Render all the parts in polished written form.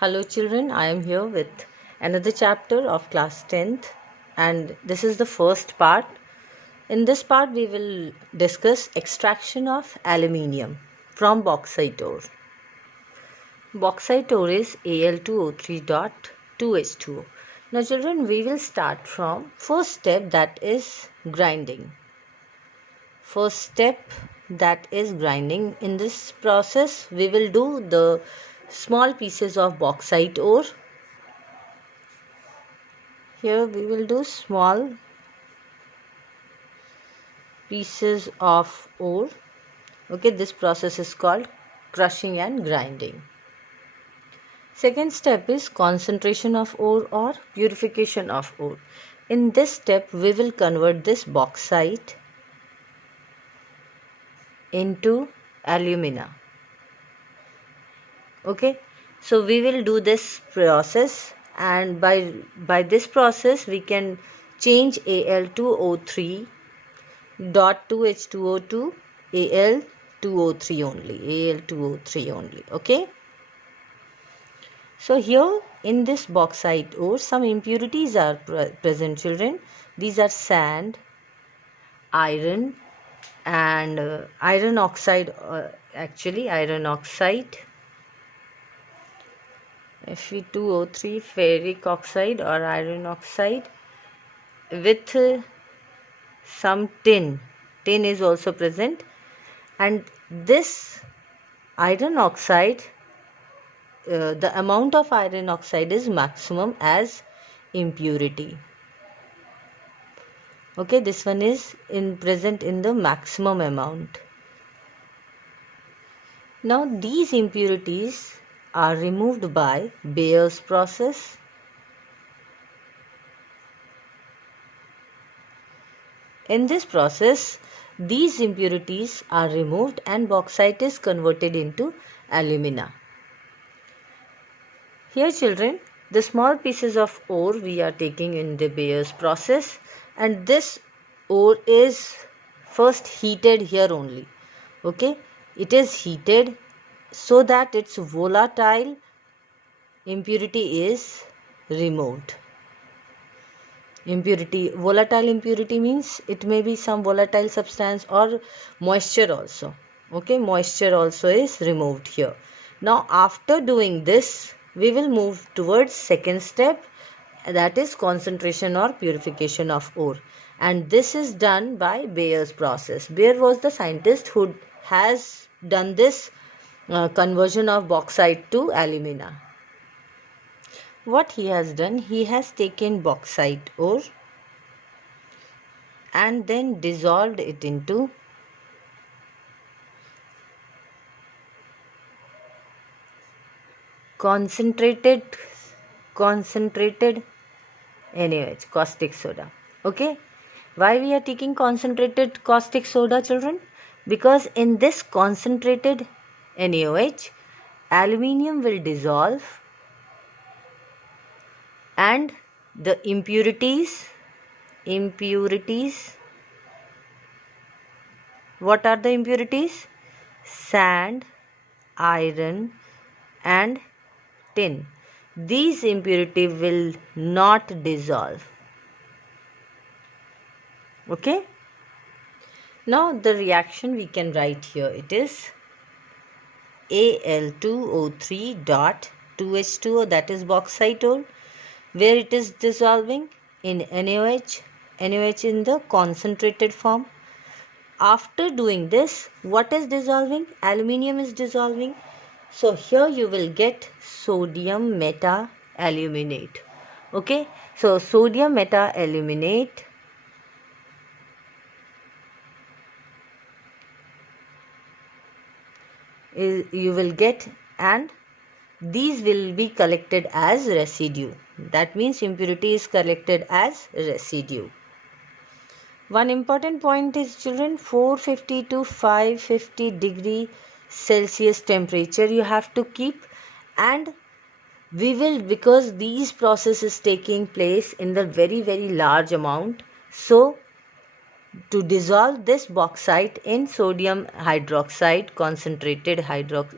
Hello children, I am here with another chapter of class 10th and this is the first part. In this part we will discuss extraction of aluminium from bauxite ore. Bauxite ore is Al2O3.2H2O. Now children, we will start from first step, that is grinding. First step, that is grinding. In this process we will do the small pieces of bauxite ore. Here we will do small pieces of ore. Okay, this process is called crushing and grinding. Second step is concentration of ore or purification of ore. In this step we will convert this bauxite into alumina. Okay, so we will do this process, and by this process we can change Al2O3.2H2O to Al2O3 only. Okay, so here in this bauxite ore some impurities are present children. These are sand, iron and iron oxide, iron oxide, Fe2O3, ferric oxide or iron oxide, with some tin. Tin is also present, and this iron oxide, the amount of iron oxide is maximum as impurity. Okay, this one is present in the maximum amount. Now these impurities are removed by Bayer's process. In this process, these impurities are removed and bauxite is converted into alumina. Here children, the small pieces of ore we are taking in the Bayer's process, and this ore is first heated here only. Okay, it is heated so that its volatile impurity is removed. Volatile impurity means it may be some volatile substance or moisture also. Okay, moisture also is removed here. Now after doing this, we will move towards second step, that is concentration or purification of ore, and this is done by Bayer's process. Baeyer was the scientist who has done this conversion of bauxite to alumina. What he has done, he has taken bauxite ore and then dissolved it into concentrated NaOH, caustic soda. Okay, why we are taking concentrated caustic soda children? Because in this concentrated NaOH, aluminium will dissolve and the impurities, what are the impurities? Sand, iron and tin. These impurities will not dissolve. Okay, now the reaction we can write here, it is Al2O3.2H2O, that is bauxite ore, where it is dissolving in NaOH in the concentrated form. After doing this, what is dissolving? Aluminium is dissolving. So here you will get sodium meta-aluminate. Okay, so sodium meta-aluminate you will get, and these will be collected as residue. That means impurity is collected as residue. One important point is children, 450 to 550 degree Celsius temperature you have to keep, and we will, because these processes taking place in the very large amount, so to dissolve this bauxite in sodium hydroxide, concentrated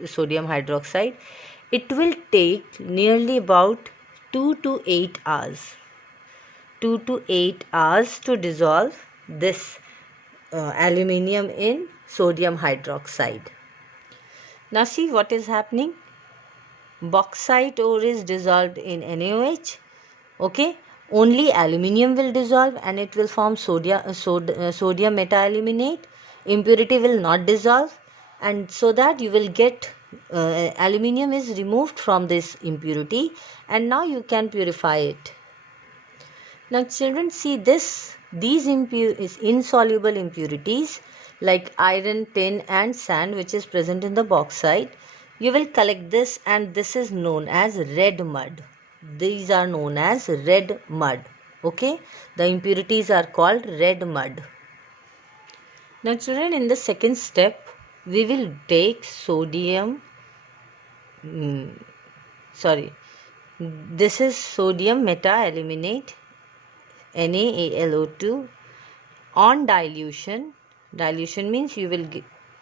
sodium hydroxide, it will take nearly about 2 to 8 hours. 2 to 8 hours to dissolve this aluminium in sodium hydroxide. Now see what is happening. Bauxite ore is dissolved in NaOH. Okay, only aluminium will dissolve and it will form sodium metaaluminate. Impurity will not dissolve, and so that you will get aluminium is removed from this impurity, and now you can purify it. Now children, see this. These insoluble impurities like iron, tin and sand, which is present in the bauxite, you will collect this, and this is known as red mud. These are known as red mud. Okay, the impurities are called red mud. Now children, in the second step we will take this is sodium metaaluminate, NaAlO2, on dilution. Dilution means you will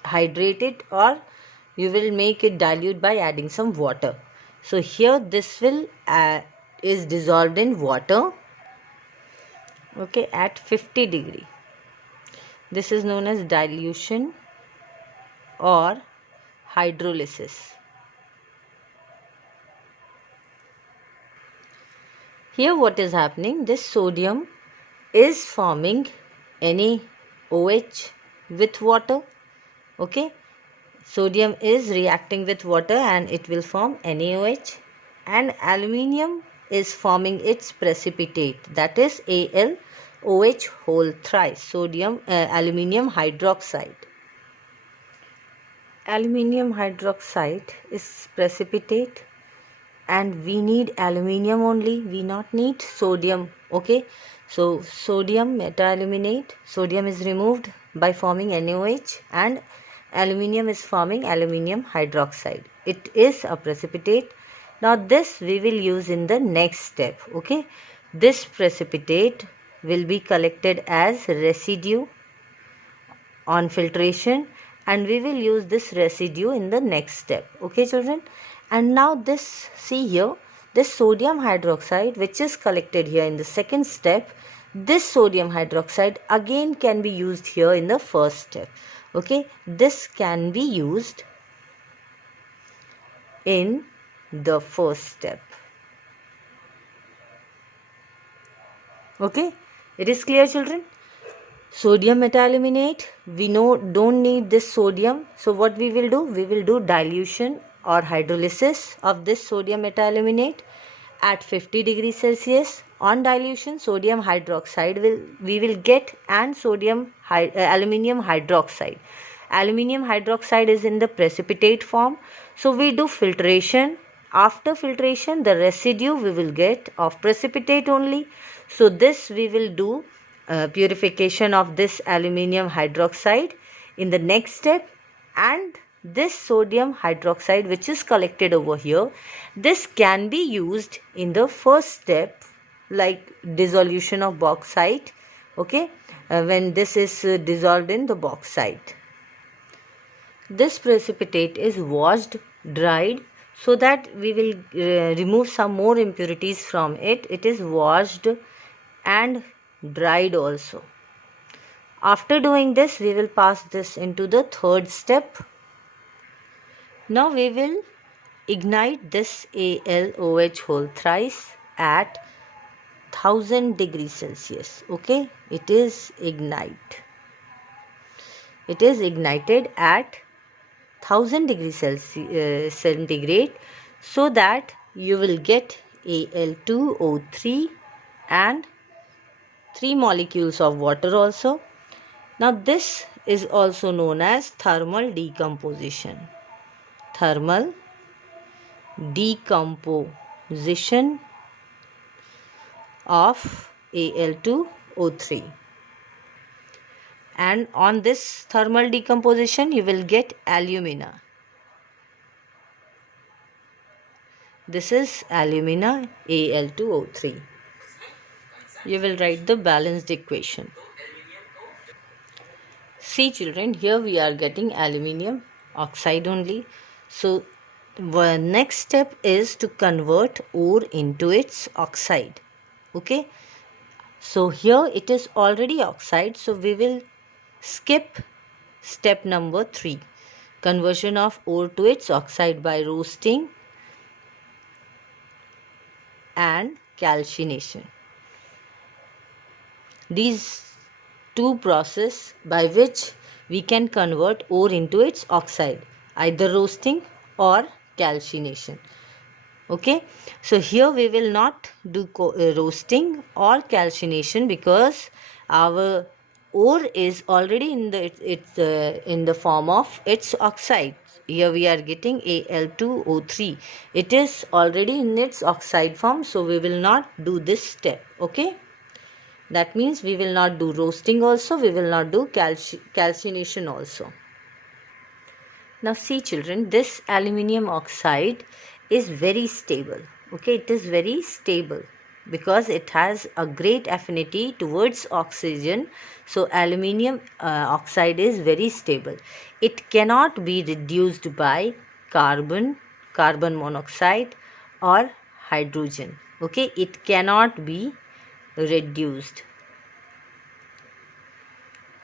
hydrate it, or you will make it dilute by adding some water. So here this will is dissolved in water, okay, at 50 degree. This is known as dilution or hydrolysis. Here what is happening, this sodium is forming NaOH with water. Okay, sodium is reacting with water and it will form NaOH, and aluminium is forming its precipitate, that is AlOH whole thrice, sodium aluminium hydroxide. Aluminium hydroxide is precipitate, and we need aluminium only, we not need sodium. Okay, so sodium metaaluminate, sodium is removed by forming NaOH, and aluminium is forming aluminium hydroxide. It is a precipitate. Now this we will use in the next step. Okay, this precipitate will be collected as residue on filtration, and we will use this residue in the next step. Okay children, and now this, see here, this sodium hydroxide which is collected here in the second step, this sodium hydroxide again can be used here in the first step. Okay, this can be used in the first step. Okay, it is clear children. Sodium metaaluminate, we don't need this sodium, so what we will do, we will do dilution or hydrolysis of this sodium metaaluminate at 50 degrees Celsius. On dilution, sodium hydroxide we will get, and aluminium hydroxide. Aluminium hydroxide is in the precipitate form, so we do filtration. After filtration, the residue we will get of precipitate only. So this we will do purification of this aluminium hydroxide in the next step, and this sodium hydroxide which is collected over here, this can be used in the first step like dissolution of bauxite. Okay, when this is dissolved in the bauxite, this precipitate is washed, dried, so that we will remove some more impurities from it. It is washed and dried also. After doing this, we will pass this into the third step. Now we will ignite this AlOH whole thrice at 1000 degrees Celsius. Okay, it is ignited at 1000 degrees centigrade, so that you will get Al2O3 and 3 molecules of water also. Now this is also known as thermal decomposition. Thermal decomposition of Al2O3. And on this thermal decomposition you will get alumina. This is alumina, Al2O3. You will write the balanced equation. See children, here we are getting aluminium oxide only. So the next step is to convert ore into its oxide. Okay, so here it is already oxide, so we will skip step number 3, conversion of ore to its oxide by roasting and calcination. These two processes by which we can convert ore into its oxide, either roasting or calcination. Okay, so here we will not do roasting or calcination because our ore is already in the form of its oxide. Here we are getting Al2O3. It is already in its oxide form, so we will not do this step. Okay, that means we will not do roasting also, we will not do calcination also. Now see children, this aluminium oxide is very stable. Okay, it is very stable because it has a great affinity towards oxygen. So aluminium oxide is very stable. It cannot be reduced by carbon monoxide or hydrogen. Okay, it cannot be reduced.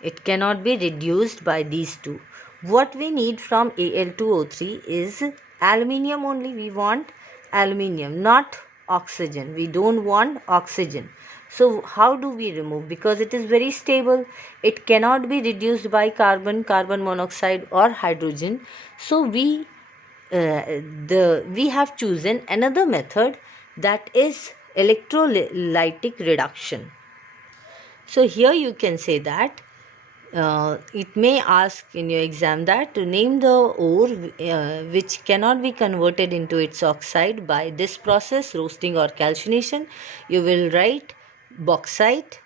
It cannot be reduced by these two. What we need from Al2O3 is aluminium only. We want aluminium, not oxygen. We don't want oxygen. So how do we remove? Because it is very stable. It cannot be reduced by carbon monoxide or hydrogen. So we have chosen another method, that is electrolytic reduction. So here you can say that it may ask in your exam that to name the ore which cannot be converted into its oxide by this process, roasting or calcination. You will write bauxite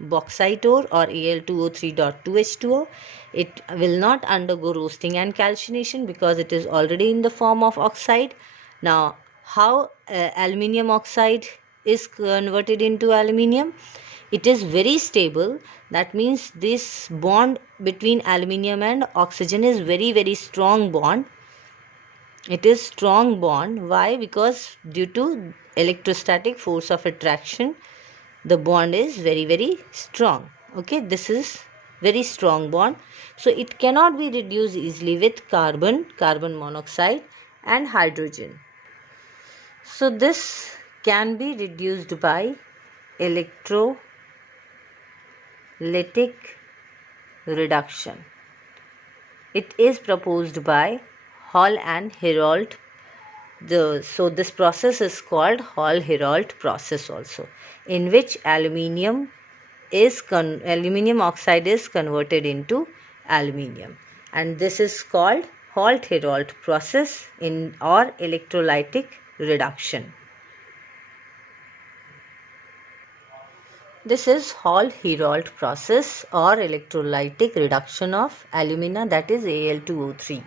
ore or Al2O3.2H2O. It will not undergo roasting and calcination because it is already in the form of oxide. Now how aluminium oxide is converted into aluminium? It is very stable. That means this bond between aluminium and oxygen is very strong bond. It is strong bond. Why? Because due to electrostatic force of attraction, the bond is very strong. Okay, this is very strong bond. So it cannot be reduced easily with carbon monoxide and hydrogen. So this can be reduced by electrolytic reduction. It is proposed by Hall and Heroult. So this process is called Hall-Heroult process also, in which aluminium oxide is converted into aluminium, and this is called Hall-Heroult process or electrolytic reduction. This is Hall-Heroult process or electrolytic reduction of alumina, that is Al2O3.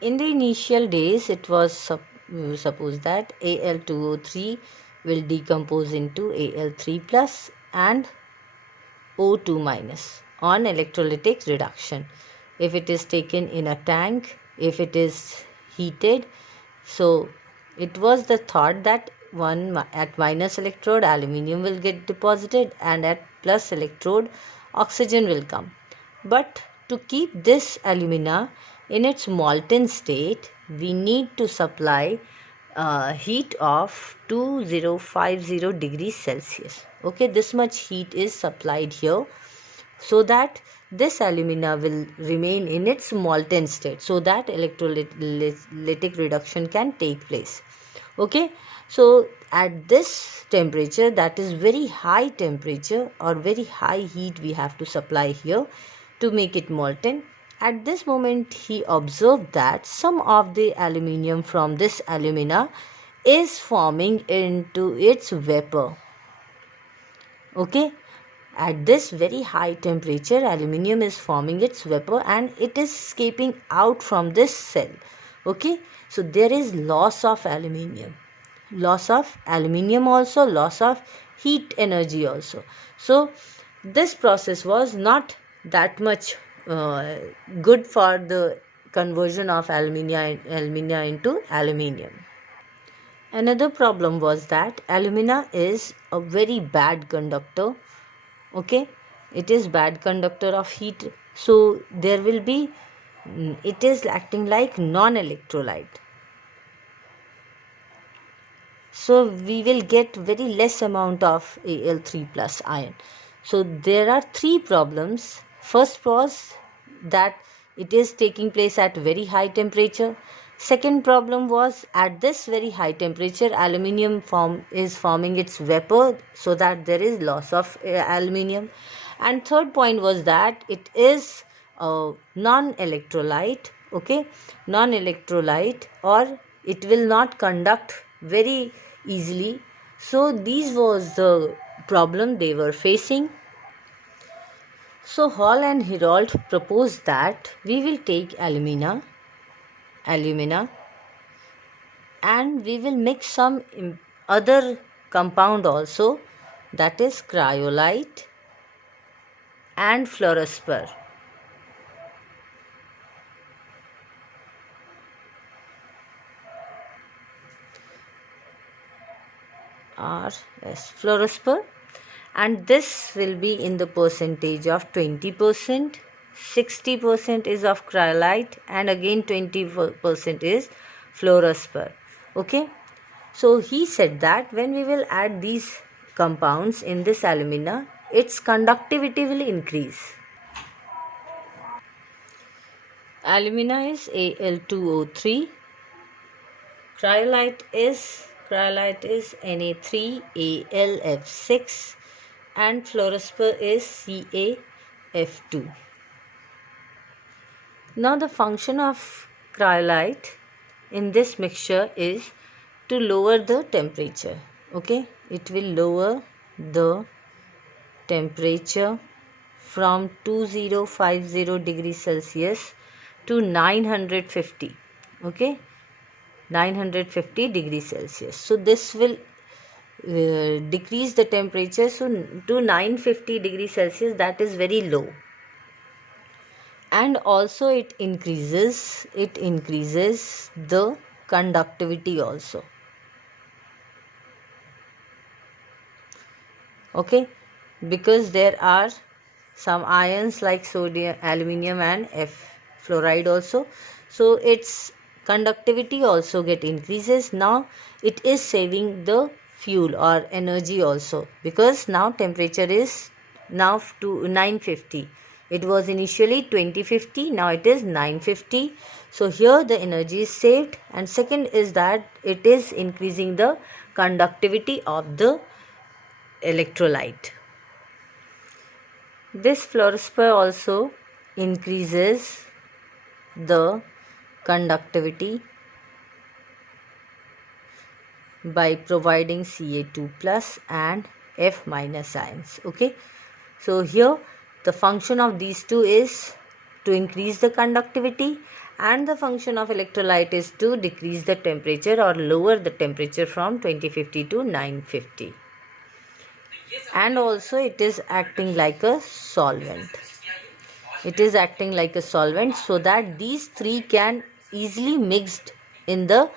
In the initial days, it was supposed that Al2O3 will decompose into Al3 plus and O2 minus on electrolytic reduction. If it is taken in a tank, if it is heated, so it was the thought that at minus electrode aluminium will get deposited and at plus electrode oxygen will come. But to keep this alumina in its molten state, we need to supply heat of 2050 degrees Celsius. Okay, this much heat is supplied here so that this alumina will remain in its molten state, so that electrolytic reduction can take place. Okay, so at this temperature, that is very high temperature or very high heat we have to supply here to make it molten. At this moment, he observed that some of the aluminium from this alumina is forming into its vapor. Okay, at this very high temperature, aluminium is forming its vapor and it is escaping out from this cell. Okay, so there is loss of aluminium. Loss of aluminium also, loss of heat energy also. So this process was not that much good for the conversion of alumina into aluminium. Another problem was that alumina is a very bad conductor. Okay, it is bad conductor of heat, so there will be, it is acting like non-electrolyte, so we will get very less amount of Al3 plus ion. So there are three problems. First was that it is taking place at very high temperature. Second problem was at this very high temperature aluminium is forming its vapor, so that there is loss of aluminium. And third point was that it is a non-electrolyte, okay, non-electrolyte, or it will not conduct very easily. So these was the problem they were facing. So Hall and Heroult proposed that we will take alumina, and we will mix some other compound also, that is cryolite and fluorospar. Fluorospar, and this will be in the percentage of 20%, 60% is of cryolite, and again 20% is fluorospar. Okay, so he said that when we will add these compounds in this alumina, its conductivity will increase. Alumina is Al2O3, cryolite is Na3AlF6, and fluorospar is CaF2. Now the function of cryolite in this mixture is to lower the temperature. Okay, it will lower the temperature from 2050 degrees Celsius to 950. Okay, 950 degrees Celsius. So this will decrease the temperature to 950 degrees Celsius, that is very low. And also it increases the conductivity also. Okay, because there are some ions like sodium, aluminium and F fluoride also, so its conductivity also get increases. Now it is saving the fuel or energy also, because now temperature is now to 950. It was initially 2050, now it is 950. So here the energy is saved, and second is that it is increasing the conductivity of the electrolyte. This fluorospar also increases the conductivity by providing Ca2 plus and F minus ions. Okay, so here the function of these two is to increase the conductivity, and the function of electrolyte is to decrease the temperature or lower the temperature from 2050 to 950. And also it is acting like a solvent. It is acting like a solvent, so that these three can easily mixed in the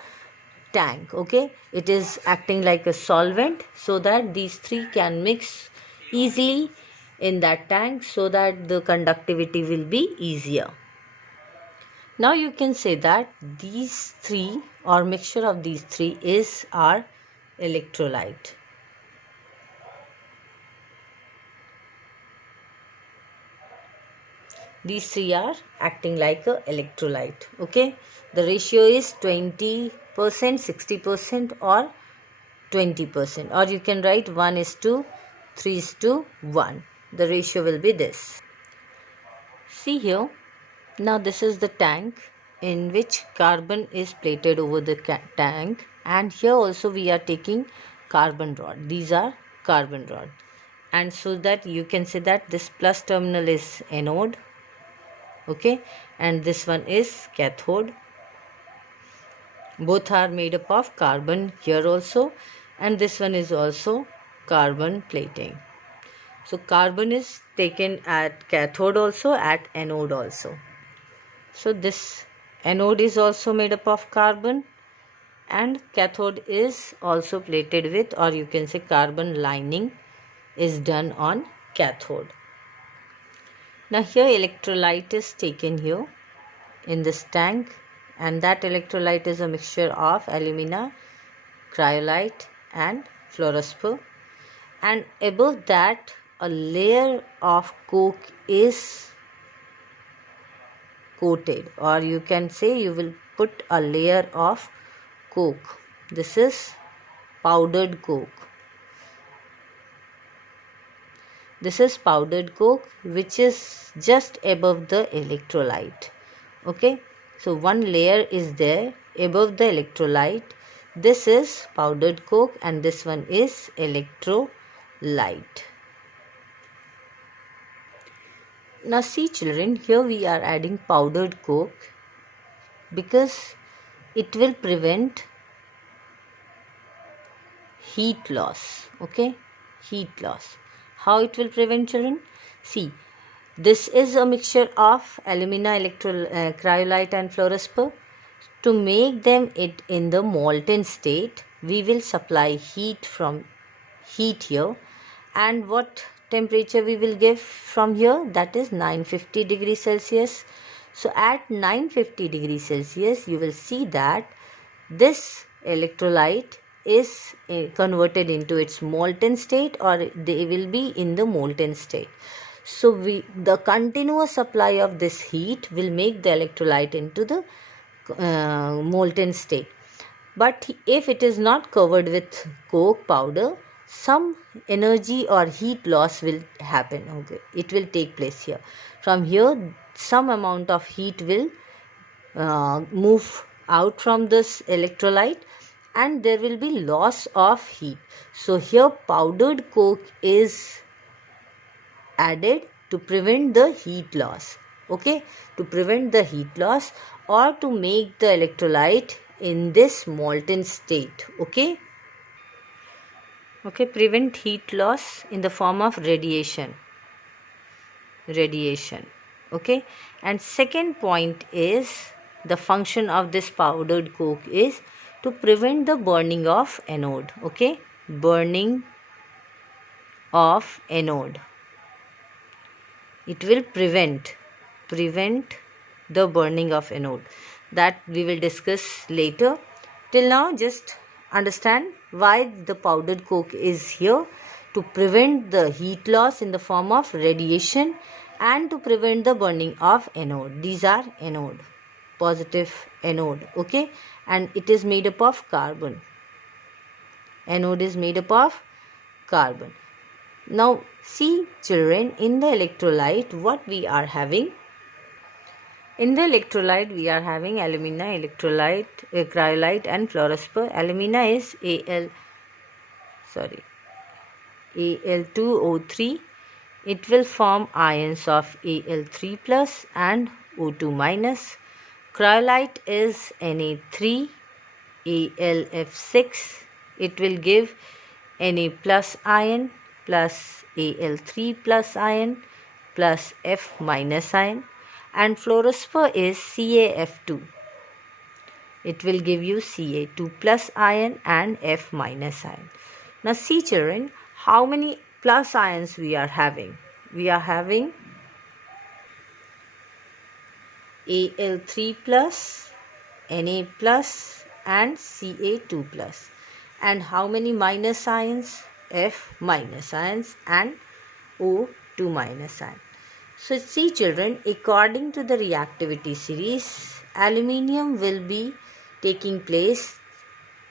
tank. Okay, it is acting like a solvent, so that these three can mix easily in that tank, so that the conductivity will be easier. Now you can say that these three or mixture of these three is our electrolyte. These three are acting like a electrolyte. Okay, the ratio is 20%, 60% or 20%, or you can write 1:3:1. The ratio will be this. See here, now this is the tank in which carbon is plated over the tank, and here also we are taking carbon rod. These are carbon rod, and so that you can say that this plus terminal is anode. Okay, and this one is cathode. Both are made up of carbon here also, and this one is also carbon plating. So carbon is taken at cathode also, at anode also. So this anode is also made up of carbon, and cathode is also plated with, or you can say carbon lining is done on cathode. Now here electrolyte is taken here in this tank, and that electrolyte is a mixture of alumina, cryolite and fluorspar, and above that a layer of coke is coated, or you can say you will put a layer of coke. This is powdered coke. This is powdered coke which is just above the electrolyte. Okay, so one layer is there above the electrolyte. This is powdered coke and this one is electrolyte. Now see children, here we are adding powdered coke because it will prevent heat loss. Okay, heat loss. How it will prevent, children? See, this is a mixture of alumina, cryolite and fluorspar. To make them it in the molten state, we will supply heat from heat here. And what temperature we will give from here? That is 950 degrees Celsius. So at 950 degrees Celsius, you will see that this electrolyte is converted into its molten state, or they will be in the molten state. So the continuous supply of this heat will make the electrolyte into the molten state. But if it is not covered with coke powder, some energy or heat loss will happen. Okay, it will take place here. From here, some amount of heat will move out from this electrolyte, and there will be loss of heat. So here powdered coke is added to prevent the heat loss. Okay, to prevent the heat loss or to make the electrolyte in this molten state. Okay, prevent heat loss in the form of radiation. Okay, and second point is the function of this powdered coke is to prevent the burning of anode. Okay, burning of anode. It will prevent the burning of anode. That we will discuss later. Till now, just understand why the powdered coke is here: to prevent the heat loss in the form of radiation and to prevent the burning of anode. These are anode, positive anode. Okay, and it is made up of carbon. Anode is made up of carbon. Now see children, in the electrolyte what we are having? In the electrolyte we are having alumina, cryolite and fluorspar. Alumina is Al2O3. It will form ions of Al3 plus and O2 minus. Cryolite is Na3, AlF6. It will give Na plus ion plus Al3 plus ion plus F minus ion. And fluorspar is CaF2. It will give you Ca2 plus ion and F minus ion. Now see children, how many plus ions we are having? We are having Al3 plus, Na plus and Ca2 plus. And how many minus ions? F minus ions and O2 minus ion. So see children, according to the reactivity series, aluminium will be taking place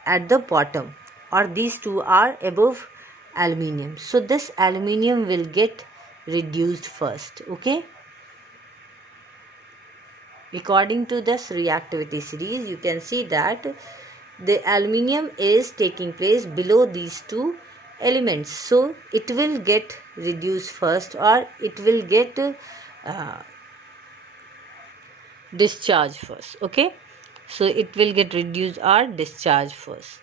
at the bottom, or these two are above aluminium. So this aluminium will get reduced first. Okay, according to this reactivity series, you can see that the aluminium is taking place below these two elements, so it will get reduced first, or it will get discharged first. Okay, so it will get reduced or discharged first.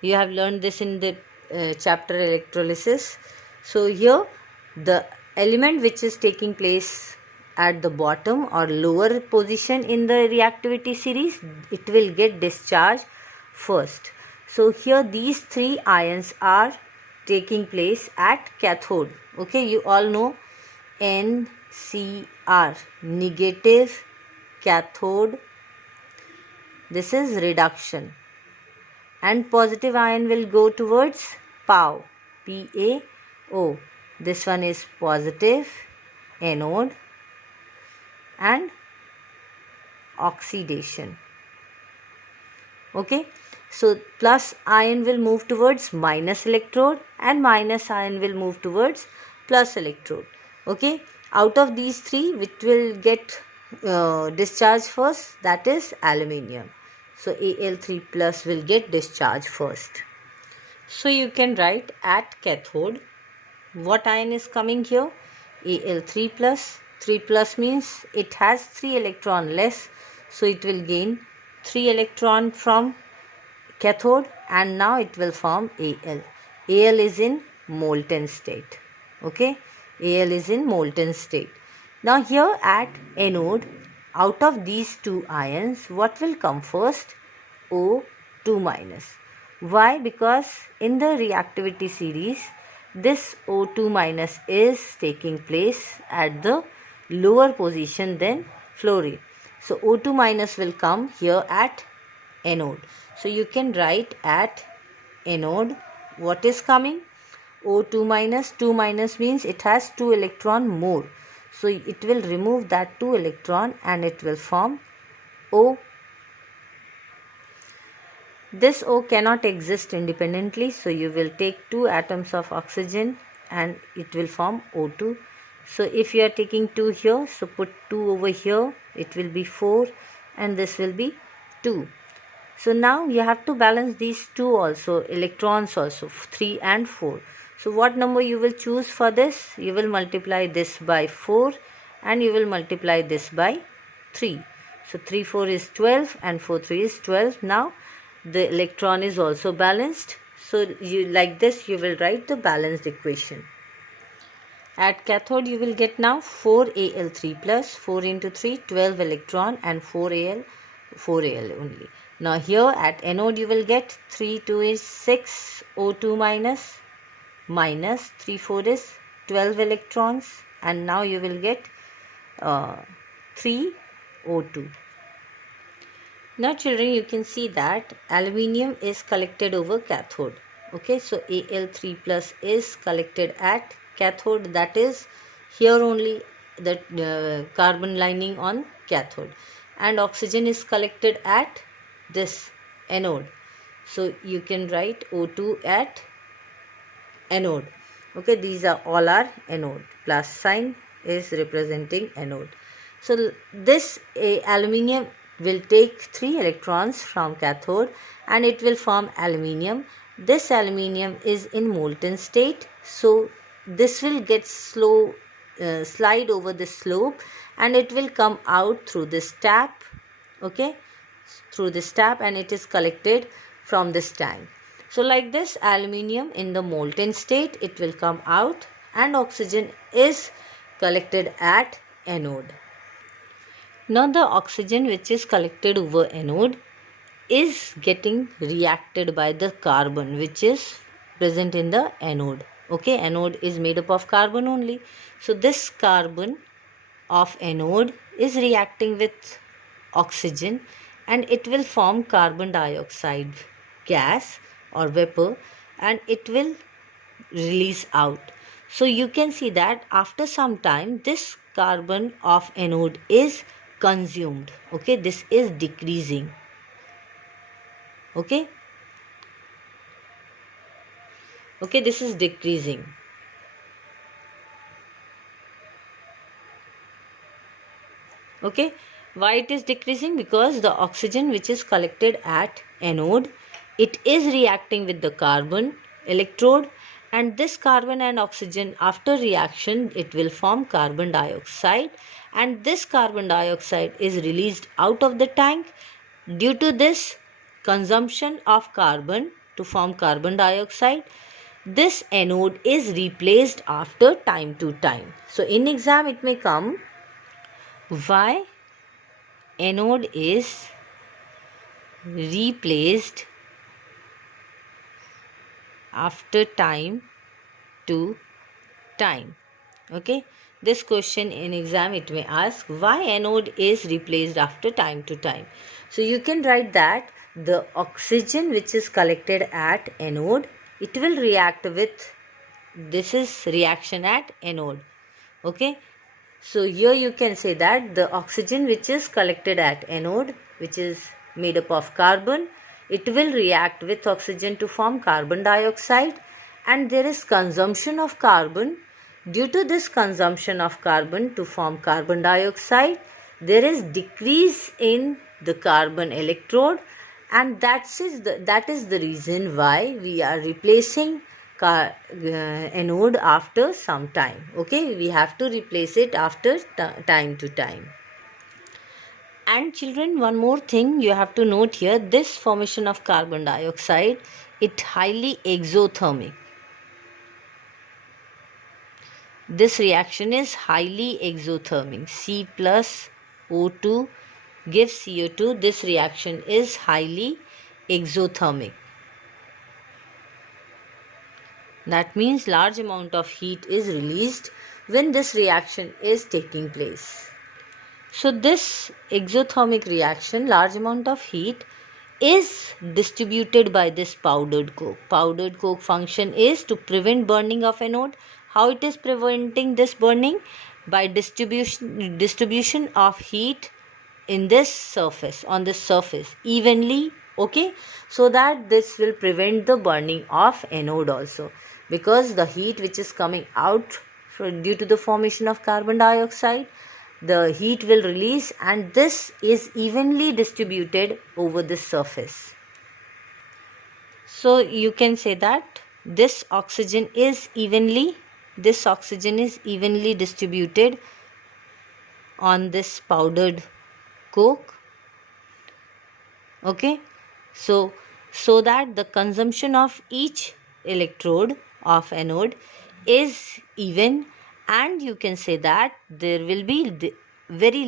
You have learned this in the chapter electrolysis. So here the element which is taking place at the bottom or lower position in the reactivity series, it will get discharged first. So here these three ions are taking place at cathode. Okay, you all know NCr, negative cathode. This is reduction, and positive ion will go towards PAO, PAO. This one is positive anode and oxidation. Okay, so plus ion will move towards minus electrode and minus ion will move towards plus electrode. Okay, out of these three, which will get discharged first, that is aluminium. So Al3 plus will get discharged first. So you can write at cathode, what ion is coming here? Al3 plus. 3 plus means it has 3 electron less, so it will gain 3 electron from cathode, and now it will form Al. Al is in molten state. Okay, Al is in molten state. Now here at anode, out of these two ions, what will come first? O2 minus. Why? Because in the reactivity series, this O2 minus is taking place at the lower position than fluorine. So O2 minus will come here at anode. So you can write at anode, what is coming? O2 minus. 2 minus means it has 2 electron more. So it will remove that 2 electron and it will form O. This O cannot exist independently, so you will take 2 atoms of oxygen and it will form O2. So if you are taking 2 here, so put 2 over here, it will be 4 and this will be 2. So now you have to balance these two also, electrons also, 3 and 4. So what number you will choose for this? You will multiply this by 4 and you will multiply this by 3. So 3 4 is 12 and 4 3 is 12. Now the electron is also balanced. So you like this, you will write the balanced equation. At cathode you will get now 4Al3 plus, 4 into 3, 12 electron and 4Al only. Now here at anode you will get 3 2 is 6, O2 minus, minus 3 4 is 12 electrons, and now you will get 3 O2. Now children, you can see that aluminium is collected over cathode. Okay, so Al3 plus is collected at cathode, that is here only the carbon lining on cathode, and oxygen is collected at this anode. So you can write O2 at anode. Okay, these are all are anode. Plus sign is representing anode. So this aluminium will take 3 electrons from cathode and it will form aluminium. This aluminium is in molten state, so this will get slide over the slope and it will come out through this tap. Okay, through this tap, and it is collected from this tank. So like this, aluminium in the molten state, it will come out, and oxygen is collected at anode. Now the oxygen which is collected over anode is getting reacted by the carbon which is present in the anode. Okay, anode is made up of carbon only. So this carbon of anode is reacting with oxygen and it will form carbon dioxide gas or vapor, and it will release out. So you can see that after some time this carbon of anode is consumed. Okay, this is decreasing. Okay, this is decreasing. Okay, why it is decreasing? Because the oxygen which is collected at anode, it is reacting with the carbon electrode, and this carbon and oxygen, after reaction, it will form carbon dioxide, and this carbon dioxide is released out of the tank. Due to this consumption of carbon to form carbon dioxide, this anode is replaced after time to time. So in exam it may come, why anode is replaced after time to time. Okay, this question in exam it may ask, why anode is replaced after time to time. So you can write that the oxygen which is collected at anode, it will react with, this is reaction at anode. Okay, so here you can say that the oxygen which is collected at anode, which is made up of carbon, it will react with oxygen to form carbon dioxide, and there is consumption of carbon. Due to this consumption of carbon to form carbon dioxide, there is decrease in the carbon electrode, and that is the reason why we are replacing anode after some time. Okay, we have to replace it after time to time. And children, one more thing you have to note here, this formation of carbon dioxide, it highly exothermic. This reaction is highly exothermic. C plus O2 gives CO2. This reaction is highly exothermic. That means large amount of heat is released when this reaction is taking place. So this exothermic reaction, large amount of heat, is distributed by this powdered coke. Powdered coke function is to prevent burning of anode. How it is preventing this burning? By distribution of heat in this surface, on this surface evenly. Okay, so that this will prevent the burning of anode also, because the heat which is coming out due to the formation of carbon dioxide, the heat will release, and this is evenly distributed over the surface. So you can say that this oxygen is evenly distributed on this powdered coke. Okay, so that the consumption of each electrode of anode is even, and you can say that there will be very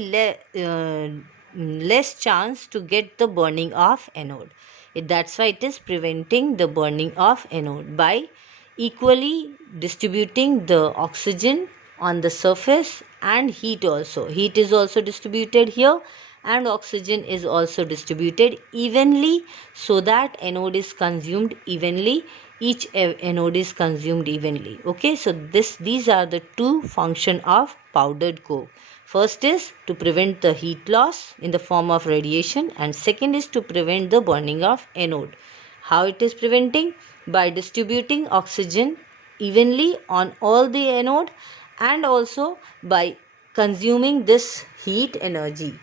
less chance to get the burning of anode. That's why it is preventing the burning of anode by equally distributing the oxygen on the surface, and heat also. Heat is also distributed here, and oxygen is also distributed evenly, so that anode is consumed evenly. Each anode is consumed evenly. Okay, so these are the two functions of powdered coke. First is to prevent the heat loss in the form of radiation, and second is to prevent the burning of anode. How it is preventing? By distributing oxygen evenly on all the anode, and also by consuming this heat energy.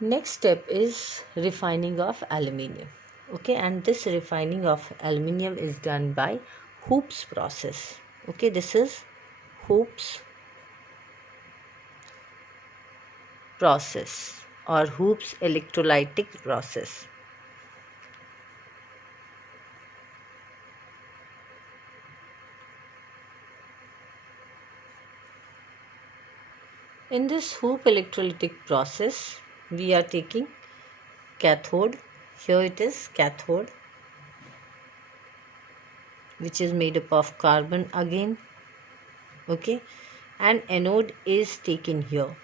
Next step is refining of aluminium. Okay, and this refining of aluminium is done by Hoope's process. Okay, this is Hoope's process or Hoope's electrolytic process. In this Hoope electrolytic process, we are taking cathode. Here it is cathode, which is made up of carbon again. Okay, and anode is taken here.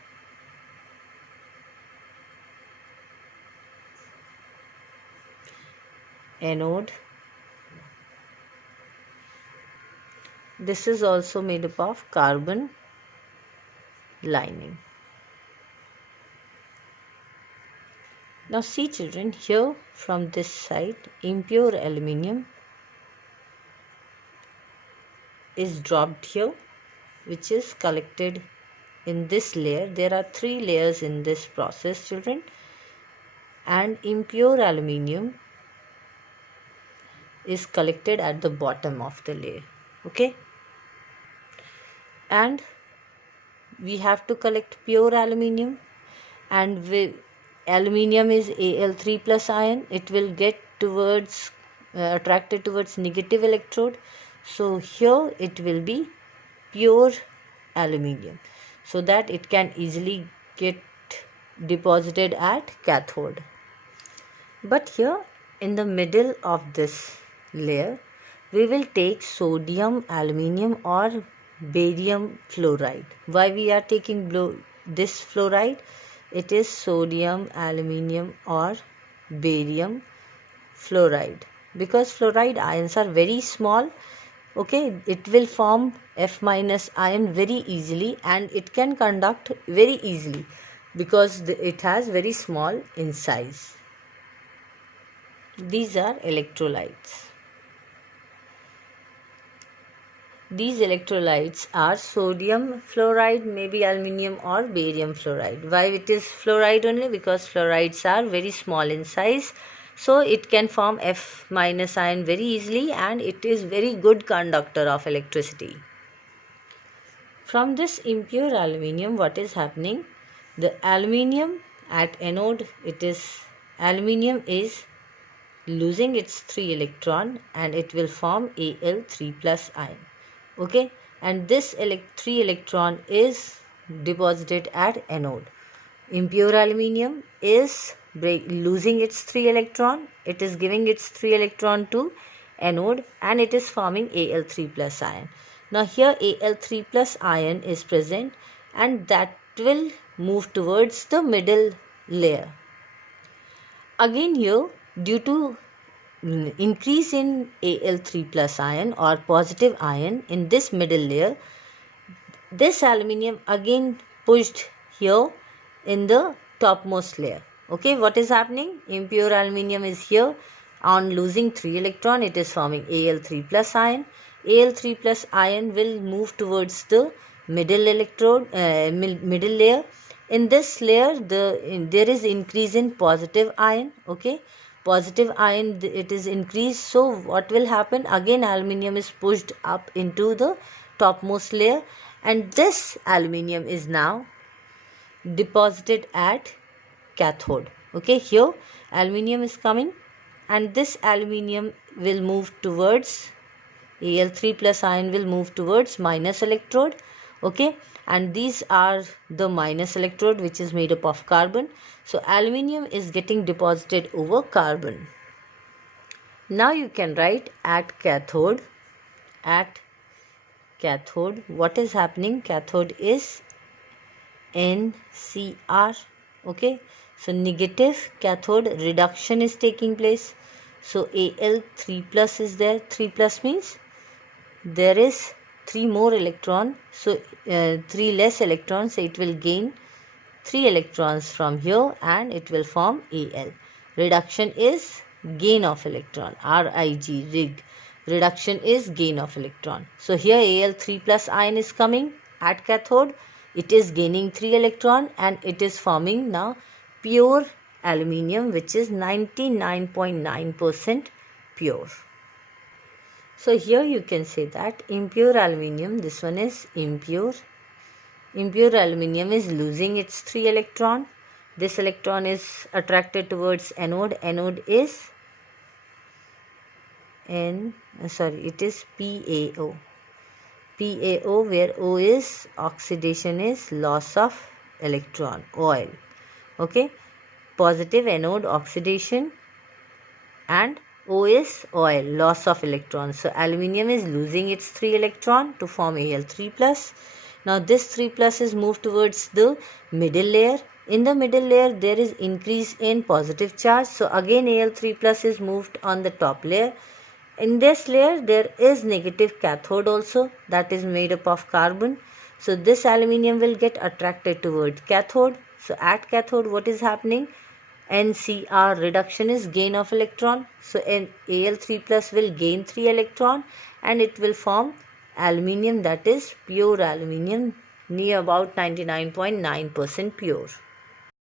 Anode. This is also made up of carbon lining. Now see children, here from this side impure aluminium is dropped here, which is collected in this layer. There are 3 layers in this process children, and impure aluminium is collected at the bottom of the layer. Okay, and we have to collect pure aluminium, and aluminium is Al3 plus ion. It will get towards attracted towards negative electrode. So here it will be pure aluminium, so that it can easily get deposited at cathode. But here in the middle of this layer, we will take sodium aluminium or barium fluoride. Why we are taking this fluoride? It is sodium aluminium or barium fluoride, because fluoride ions are very small. Okay, it will form F- ion very easily, and it can conduct very easily because it has very small in size. These are electrolytes. These electrolytes are sodium fluoride, maybe aluminium or barium fluoride. Why it is fluoride only? Because fluorides are very small in size, so it can form F- ion very easily, and it is very good conductor of electricity. From this impure aluminium, what is happening? The aluminium at anode, aluminium is losing its 3 electron, and it will form Al3 plus ion. Okay, and this 3 electron is deposited at anode. Impure aluminium is losing its 3 electron. It is giving its 3 electron to anode, and it is forming Al3 plus ion. Now here Al3 plus ion is present, and that will move towards the middle layer. Again here, due to increase in Al3 plus ion or positive ion in this middle layer, this aluminium again pushed here in the topmost layer. Okay, what is happening? Impure aluminium is here. On losing 3 electron, it is forming Al3 plus ion. Al3 plus ion will move towards the middle middle layer. In this layer, there is increase in positive ion. Okay, positive ion, it is increased. So what will happen? Again aluminium is pushed up into the topmost layer, and this aluminium is now deposited at cathode. Okay, here aluminium is coming, and this aluminium will move towards Al3 plus ion will move towards minus electrode. Okay, and these are the minus electrode, which is made up of carbon. So aluminium is getting deposited over carbon. Now you can write at cathode. At cathode, what is happening? Cathode is NCr. Okay, so negative cathode reduction is taking place. So Al3 plus is there. 3 plus means there is 3 more electron, so 3 less electrons, so it will gain 3 electrons from here, and it will form Al. Reduction is gain of electron. RIG, reduction is gain of electron. So here Al3 plus ion is coming at cathode. It is gaining 3 electron, and it is forming now pure aluminium, which is 99.9% pure. So here you can say that impure aluminium, this one is impure. Impure aluminium is losing its 3 electron. This electron is attracted towards anode. Anode is it is PaO. PaO, where O is oxidation, is loss of electron, oil. Okay, positive anode oxidation, and O is oil, loss of electrons. So aluminium is losing its 3 electron to form Al3 plus. Now this 3 plus is moved towards the middle layer. In the middle layer, there is increase in positive charge. So again Al3 plus is moved on the top layer. In this layer, there is negative cathode also, that is made up of carbon. So this aluminium will get attracted towards cathode. So at cathode, what is happening? NCr, reduction is gain of electron. So Al3 plus will gain 3 electron, and it will form aluminium, that is pure aluminium, near about 99.9% pure.